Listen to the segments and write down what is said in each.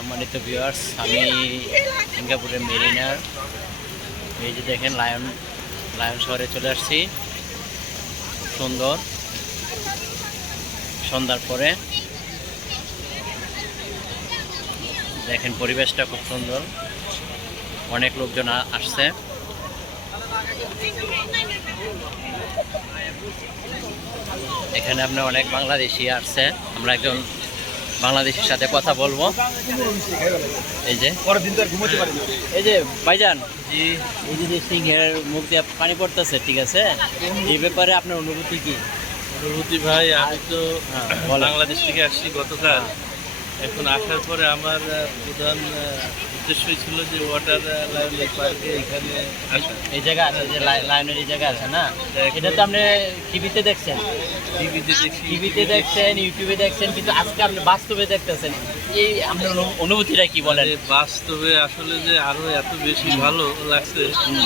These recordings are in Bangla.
সম্মানিত ভিউয়ার্স, আমি সিঙ্গাপুরের মেরিনার। এই যে দেখেন লায়ন শহরে চলে আসছি। সুন্দর সন্ধ্যার পরে দেখেন পরিবেশটা খুব সুন্দর, অনেক লোকজন আসছে। এখানে আপনার অনেক বাংলাদেশি আসছে। আমরা একজন বাংলাদেশির সাথে কথা বলবো। এই যে এই যে ভাইজান, এই যে সিংহের মুখ দিয়ে পানি পড়তেছে, ঠিক আছে, এই ব্যাপারে আপনার অনুভূতি কি? অনুভূতি ভাই, আমি তো বাংলাদেশ থেকে আসছি গতকাল। এখন আসার পরে আমার প্রধান উদ্দেশ্যই ছিল যে ওয়াটার লায়ন লেক পার্কে এখানে আসা। এই জায়গা আছে, যে লায়নের এই জায়গা আছে না, এটা তো আপনি টিভিতে দেখছেন, ইউটিউবে দেখছেন, কিন্তু আজকে আপনি বাস্তবে দেখতেছেন। এই আপনার অনুভূতিটা কি বলেন? বাস্তবে আসলে যে আরো এত বেশি ভালো লাগছে,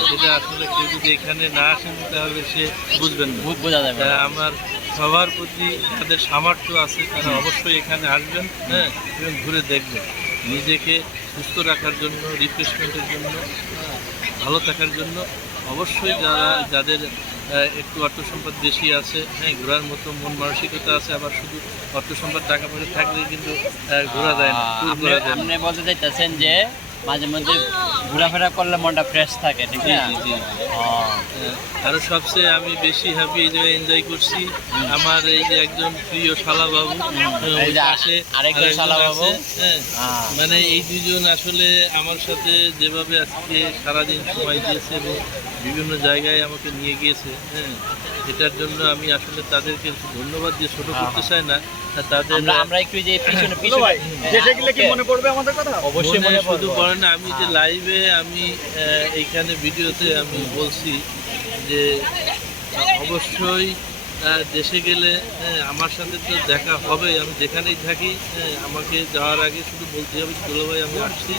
সেটা আসলে কেউ যদি এখানে না আসেন তাহলে সে বুঝবেন না, বোঝা যাবে। আমার সবার প্রতি যাদের সামর্থ্য আছে তারা অবশ্যই এখানে আসবেন, হ্যাঁ, এবং ঘুরে দেখবেন। নিজেকে সুস্থ রাখার জন্য, রিফ্রেশমেন্টের জন্য, ভালো থাকার জন্য অবশ্যই যাদের একটু অর্থ সম্পদ বেশি আছে, হ্যাঁ, ঘোরার মতো মন মানসিকতা আছে, আবার শুধু অর্থ সম্পদ টাকা পয়সা থাকলে কিন্তু ঘোরা যায় না। আপনি বলতে চাইতেছেন যে মাঝে মধ্যে ঘোরাফেরা করলে মনটা ফ্রেশ থাকে, ঠিক না? আরো সবচেয়ে আমি বেশি হ্যাপি এই জায়গায় এনজয় করছি আমার এই যে একজন প্রিয় শালা বাবু, আরেকজন শালা বাবু, হ্যাঁ, মানে এই দুজন আসলে আমার সাথে যেভাবে আজকে সারাদিন সময় দিয়েছে এবং বিভিন্ন জায়গায় আমাকে নিয়ে গিয়েছে, হ্যাঁ, এটার জন্য আমি আসলে তাদেরকে ধন্যবাদ দিয়ে ছোট করতে চাই না। তাদের আমরা একটু যে পিছনে মনে পড়বে আমাদের কথা, অবশ্যই মনে শুধু পড়ে না। আমি যে লাইভে আমি এইখানে ভিডিওতে আমি বলছি যে অবশ্যই দেশে গেলে আমার সাথে তো দেখা হবে, আমি যেখানেই থাকি, আমাকে যাওয়ার আগে শুধু বলতে হবে দুলা ভাই আমি আসছি,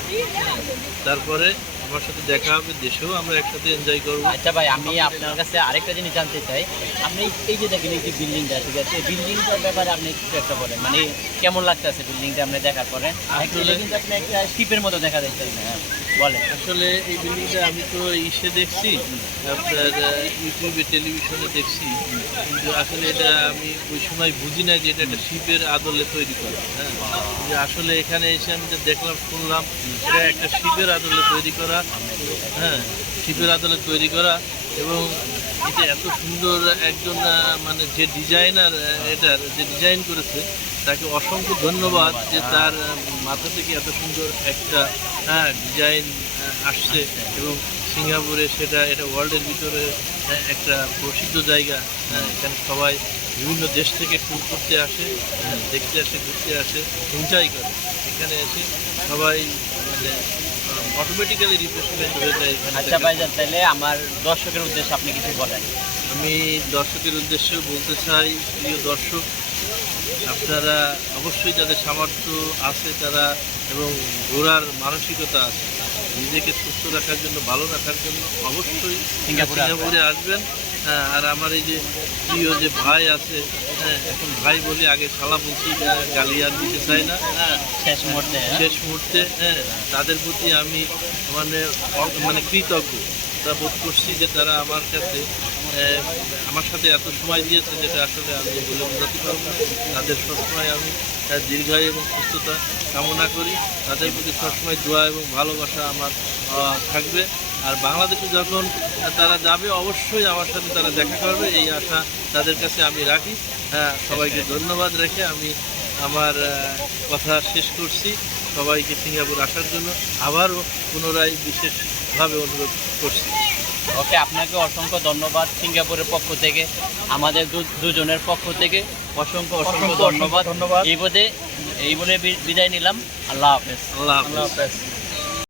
তারপরে আমার সাথে দেখা হবে, দেশেও আমরা একসাথে এনজয় করবো। আচ্ছা ভাই, আমি আপনার কাছে আরেকটা জিনিস জানতে চাই। আপনি এই যে দেখেন এই যে বিল্ডিংটা, ঠিক আছে, বিল্ডিংটার ব্যাপারে আপনি কিছু একটা বলেন, মানে কেমন লাগতেছে বিল্ডিংটা আপনি দেখার পরে? কিন্তু আপনি একটা শিপের মতো দেখা যাচ্ছে, বলেন। আসলে এই বিল্ডিংটা আমি তো ইসে দেখছি, আপনার ইউটিউবে টেলিভিশনে দেখছি, কিন্তু আসলে এটা আমি ওই সময় বুঝি না যে এটা একটা শিপের আদলে তৈরি করা। হ্যাঁ, যে আসলে এখানে এসে আমি দেখলাম, শুনলাম এটা একটা শিপের আদলে তৈরি করা। হ্যাঁ, শিপের আদলে তৈরি করা, এবং এটা এত সুন্দর একজন মানে যে ডিজাইনার, এটার যে ডিজাইন করেছে তাকে অসংখ্য ধন্যবাদ, যে তার মাথা থেকে এত সুন্দর একটা ডিজাইন আসছে, এবং সিঙ্গাপুরে এটা ওয়ার্ল্ডের ভিতরে একটা প্রসিদ্ধ জায়গা। এখানে সবাই বিভিন্ন দেশ থেকে ট্যুর করতে আসে, দেখতে আসে, ঘুরতে আসে, এনজয় করে। এখানে এসে সবাই মানে অটোমেটিক্যালি রিফ্রেশমেন্ট হয়ে যায় এখানে। আচ্ছা ভাইজান, তাহলে আমার দর্শকের উদ্দেশ্যে আপনি কিছু বলেন। আমি দর্শকের উদ্দেশ্যে বলতে চাই, প্রিয় দর্শক, আপনারা অবশ্যই যাদের সামর্থ্য আছে তারা, এবং ঘোরার মানসিকতা আছে, নিজেকে সুস্থ রাখার জন্য, ভালো রাখার জন্য অবশ্যই সিঙ্গাপুরে আসবেন। আর আমার এই যে প্রিয় যে ভাই আছে, হ্যাঁ, এখন ভাই বলি, আগে শালা বলছি, গালি আর দিতে চাই না, শেষ মুহূর্তে হ্যাঁ, তাদের প্রতি আমি মানে কৃতজ্ঞতা বোধ করছি যে তারা আমার আমার সাথে এত সময় দিয়েছে, যেটা আসলে আমি বলে বোঝাতে পারবো না। তাদের সবসময় আমি দীর্ঘায়ু এবং সুস্থতা কামনা করি। তাদের প্রতি সবসময় দোয়া এবং ভালোবাসা আমার থাকবে। আর বাংলাদেশে যখন তারা যাবে অবশ্যই আমার সাথে তারা দেখা করবে, এই আশা তাদের কাছে আমি রাখি। হ্যাঁ, সবাইকে ধন্যবাদ রেখে আমি আমার কথা শেষ করছি। সবাইকে সিঙ্গাপুর আসার জন্য আবারও পুনরায় বিশেষভাবে অনুরোধ করছি। ওকে, আপনাকে অসংখ্য ধন্যবাদ সিঙ্গাপুরের পক্ষ থেকে, আমাদের দুজনের পক্ষ থেকে অসংখ্য ধন্যবাদ। এই বলে বিদায় নিলাম। আল্লাহ হাফেজ। আল্লাহ হাফেজ।